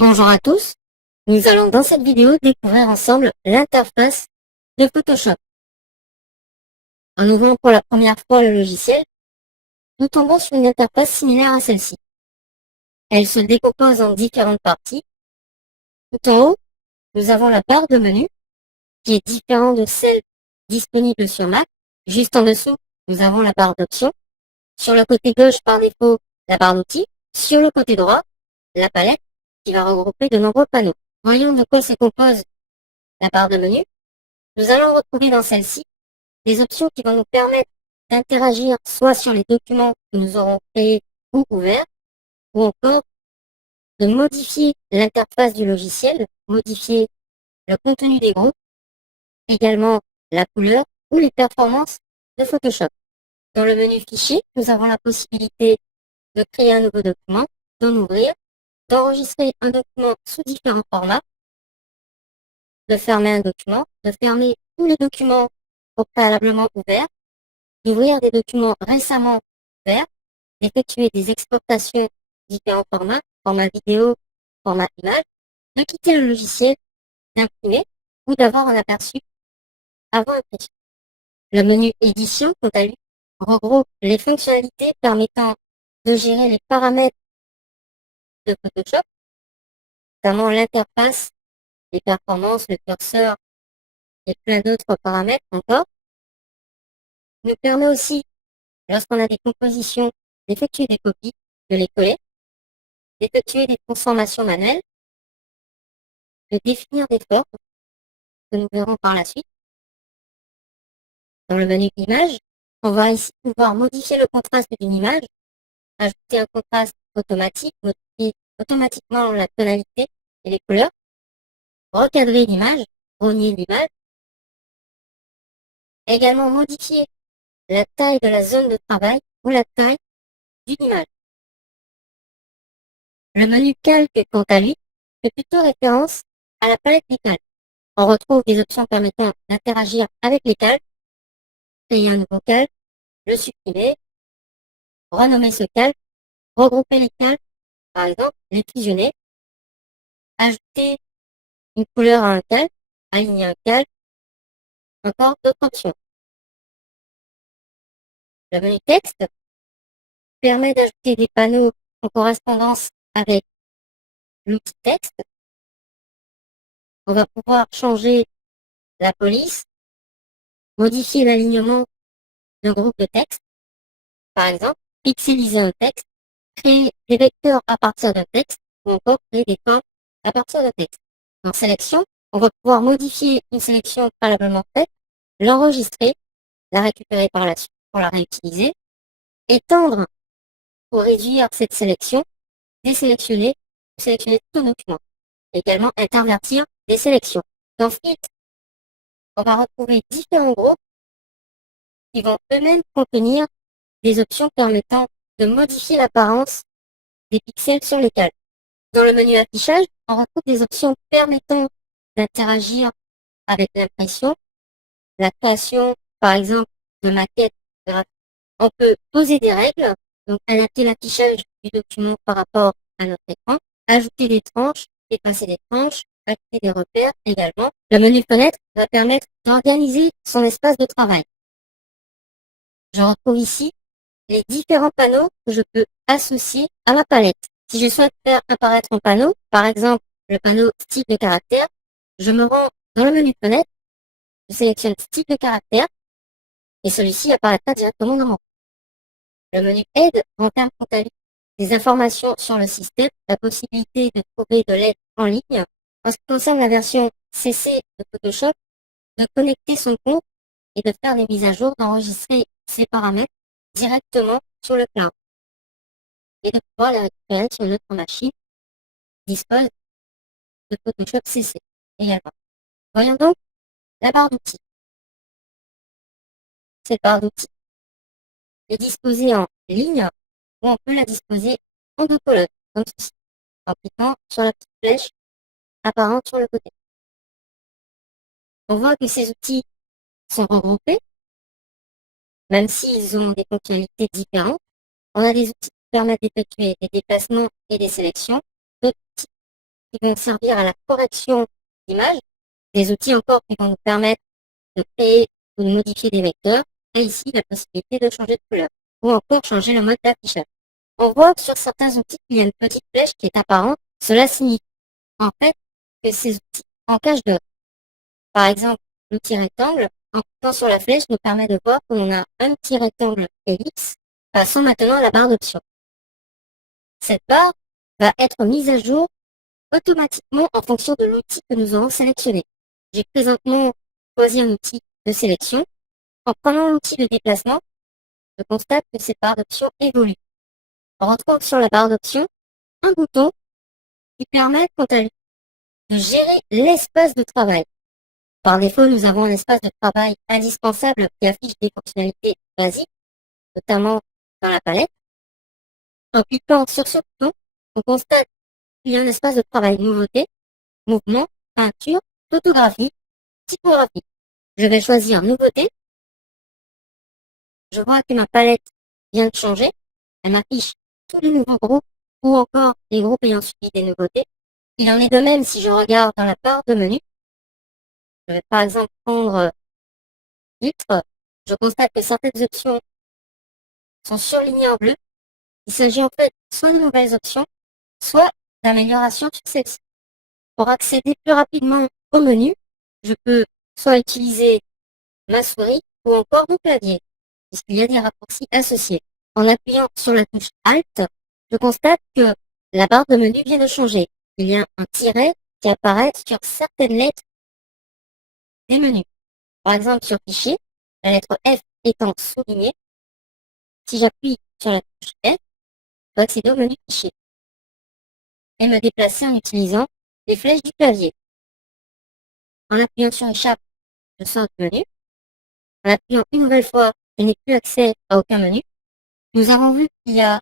Bonjour à tous, nous allons dans cette vidéo découvrir ensemble l'interface de Photoshop. En ouvrant pour la première fois le logiciel, nous tombons sur une interface similaire à celle-ci. Elle se décompose en différentes parties. Tout en haut, nous avons la barre de menu qui est différente de celle disponible sur Mac. Juste en dessous, nous avons la barre d'options. Sur le côté gauche, par défaut, la barre d'outils. Sur le côté droit, la palette qui va regrouper de nombreux panneaux. Voyons de quoi se compose la barre de menu. Nous allons retrouver dans celle-ci des options qui vont nous permettre d'interagir soit sur les documents que nous aurons créés ou ouverts, ou encore de modifier l'interface du logiciel, modifier le contenu des groupes, également la couleur ou les performances de Photoshop. Dans le menu Fichier, nous avons la possibilité de créer un nouveau document, d'en ouvrir, d'enregistrer un document sous différents formats, de fermer un document, de fermer tous les documents préalablement ouverts, d'ouvrir des documents récemment ouverts, d'effectuer des exportations différents formats, format vidéo, format image, de quitter le logiciel, d'imprimer ou d'avoir un aperçu avant impression. Le menu édition, quant à lui, regroupe les fonctionnalités permettant de gérer les paramètres de Photoshop, notamment l'interface, les performances, le curseur et plein d'autres paramètres encore. Il nous permet aussi, lorsqu'on a des compositions, d'effectuer des copies, de les coller, d'effectuer des transformations manuelles, de définir des formes que nous verrons par la suite. Dans le menu Images, on va ici pouvoir modifier le contraste d'une image, ajouter un contraste automatique, modifier automatiquement la tonalité et les couleurs, recadrer l'image, rogner l'image, également modifier la taille de la zone de travail ou la taille d'une image. Le menu Calque, quant à lui, fait plutôt référence à la palette des calques. On retrouve des options permettant d'interagir avec les calques, créer un nouveau calque, le supprimer, renommer ce calque, regrouper les calques, par exemple, les fusionner, ajouter une couleur à un calque, aligner un calque, encore d'autres options. Le menu texte permet d'ajouter des panneaux en correspondance avec l'outil texte. On va pouvoir changer la police, modifier l'alignement d'un groupe de texte, par exemple, pixeliser un texte, créer des vecteurs à partir d'un texte, ou encore créer des formes à partir d'un texte. En sélection, on va pouvoir modifier une sélection préalablement faite, l'enregistrer, la récupérer par la suite pour la réutiliser, étendre pour réduire cette sélection, désélectionner, sélectionner tout un document. Également intervertir des sélections. Dans Filtre, on va retrouver différents groupes qui vont eux-mêmes contenir des options permettant de modifier l'apparence des pixels sur les calques. Dans le menu affichage, on retrouve des options permettant d'interagir avec l'impression, la création, par exemple, de maquettes graphiques. On peut poser des règles, donc adapter l'affichage du document par rapport à notre écran, ajouter des tranches, effacer des tranches, ajouter des repères également. Le menu fenêtre va permettre d'organiser son espace de travail. Je retrouve ici les différents panneaux que je peux associer à ma palette. Si je souhaite faire apparaître un panneau, par exemple le panneau style de caractère, je me rends dans le menu fenêtre, je sélectionne style de caractère et celui-ci apparaîtra directement dans mon. Le menu aide renferme quant à lui des informations sur le système, la possibilité de trouver de l'aide en ligne. En ce qui concerne la version CC de Photoshop, de connecter son compte et de faire des mises à jour, d'enregistrer ses paramètres directement sur le cloud et de pouvoir les récupérer sur une autre machine qui dispose de Photoshop CC également. Voyons donc la barre d'outils. Cette barre d'outils est disposée en ligne ou on peut la disposer en deux colonnes, comme ceci, en cliquant sur la petite flèche apparente sur le côté. On voit que ces outils sont regroupés, même s'ils ont des fonctionnalités différentes. On a des outils qui permettent d'effectuer des déplacements et des sélections, d'autres outils qui vont servir à la correction d'images, des outils encore qui vont nous permettre de créer ou de modifier des vecteurs, et ici la possibilité de changer de couleur, ou encore changer le mode d'affichage. On voit sur certains outils qu'il y a une petite flèche qui est apparente. Cela signifie en fait que ces outils en cachent d'autres. Par exemple, l'outil rectangle, en cliquant sur la flèche, nous permet de voir que l'on a un petit rectangle ellipse. Passons maintenant à la barre d'options. Cette barre va être mise à jour automatiquement en fonction de l'outil que nous aurons sélectionné. J'ai présentement choisi un outil de sélection. En prenant l'outil de déplacement, je constate que cette barre d'options évolue. On retrouve sur la barre d'options un bouton qui permet, quant à lui, de gérer l'espace de travail. Par défaut, nous avons un espace de travail indispensable qui affiche des fonctionnalités basiques, notamment dans la palette. En cliquant sur ce bouton, on constate qu'il y a un espace de travail nouveauté, mouvement, peinture, photographie, typographie. Je vais choisir nouveauté. Je vois que ma palette vient de changer. Elle m'affiche tous les nouveaux groupes ou encore les groupes ayant subi des nouveautés. Il en est de même si je regarde dans la barre de menu. Je vais par exemple prendre filtre. Je constate que certaines options sont surlignées en bleu. Il s'agit en fait soit de nouvelles options, soit d'améliorations sur celles-ci. Pour accéder plus rapidement au menu, je peux soit utiliser ma souris ou encore mon clavier, puisqu'il y a des raccourcis associés. En appuyant sur la touche Alt, je constate que la barre de menu vient de changer. Il y a un tiret qui apparaît sur certaines lettres des menus. Par exemple, sur Fichier, la lettre F étant soulignée, si j'appuie sur la touche F, je peux accéder au menu Fichier et me déplacer en utilisant les flèches du clavier. En appuyant sur Échappe, je sors du menu. En appuyant une nouvelle fois, je n'ai plus accès à aucun menu. Nous avons vu qu'il y a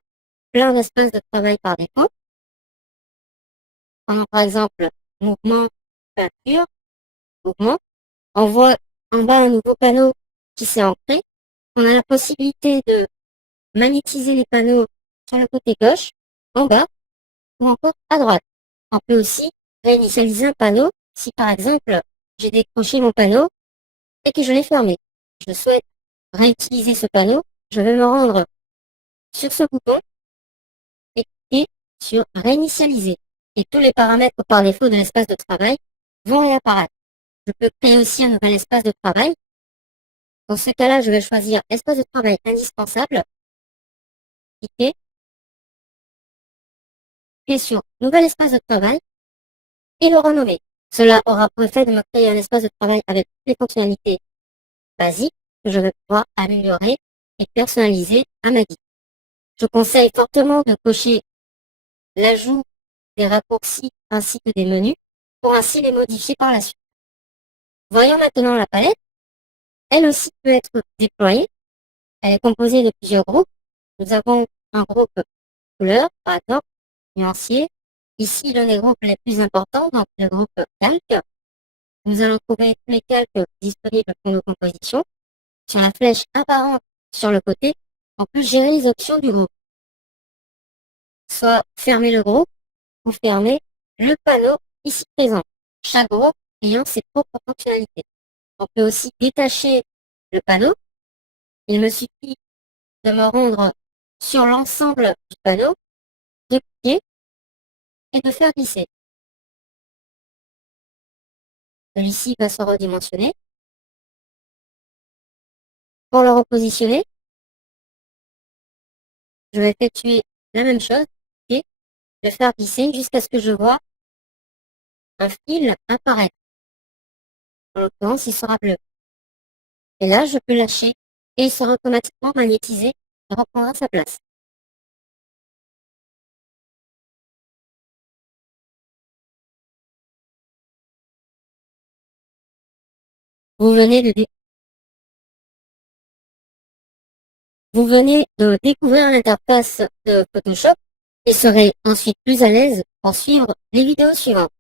plein d'espaces de travail par défaut. Par exemple, mouvement, peinture, mouvement. On voit en bas un nouveau panneau qui s'est ancré. On a la possibilité de magnétiser les panneaux sur le côté gauche, en bas, ou encore à droite. On peut aussi réinitialiser un panneau si par exemple j'ai décroché mon panneau et que je l'ai fermé. Je souhaite réutiliser ce panneau, je vais me rendre sur ce bouton et cliquer sur réinitialiser. Et tous les paramètres par défaut de l'espace de travail vont réapparaître. Je peux créer aussi un nouvel espace de travail. Dans ce cas-là, je vais choisir espace de travail indispensable, cliquer sur nouvel espace de travail et le renommer. Cela aura pour effet de me créer un espace de travail avec toutes les fonctionnalités basiques que je vais pouvoir améliorer et personnaliser à ma guise. Je conseille fortement de cocher l'ajout des raccourcis ainsi que des menus pour ainsi les modifier par la suite. Voyons maintenant la palette. Elle aussi peut être déployée. Elle est composée de plusieurs groupes. Nous avons un groupe couleur, par exemple, nuancier. Ici, l'un des groupes les plus importants, donc le groupe calque. Nous allons trouver tous les calques disponibles pour nos compositions. Sur la flèche apparente sur le côté, on peut gérer les options du groupe. Soit fermer le groupe ou fermer le panneau ici présent. Chaque groupe ayant ses propres fonctionnalités. On peut aussi détacher le panneau. Il me suffit de me rendre sur l'ensemble du panneau, de cliquer et de faire glisser. Celui-ci va se redimensionner. Pour le repositionner, je vais effectuer la même chose et le faire glisser jusqu'à ce que je vois un fil apparaître. En l'occurrence, il sera bleu. Et là, je peux lâcher et il sera automatiquement magnétisé et reprendra sa place. Vous venez de découvrir l'interface de Photoshop et serez ensuite plus à l'aise pour suivre les vidéos suivantes.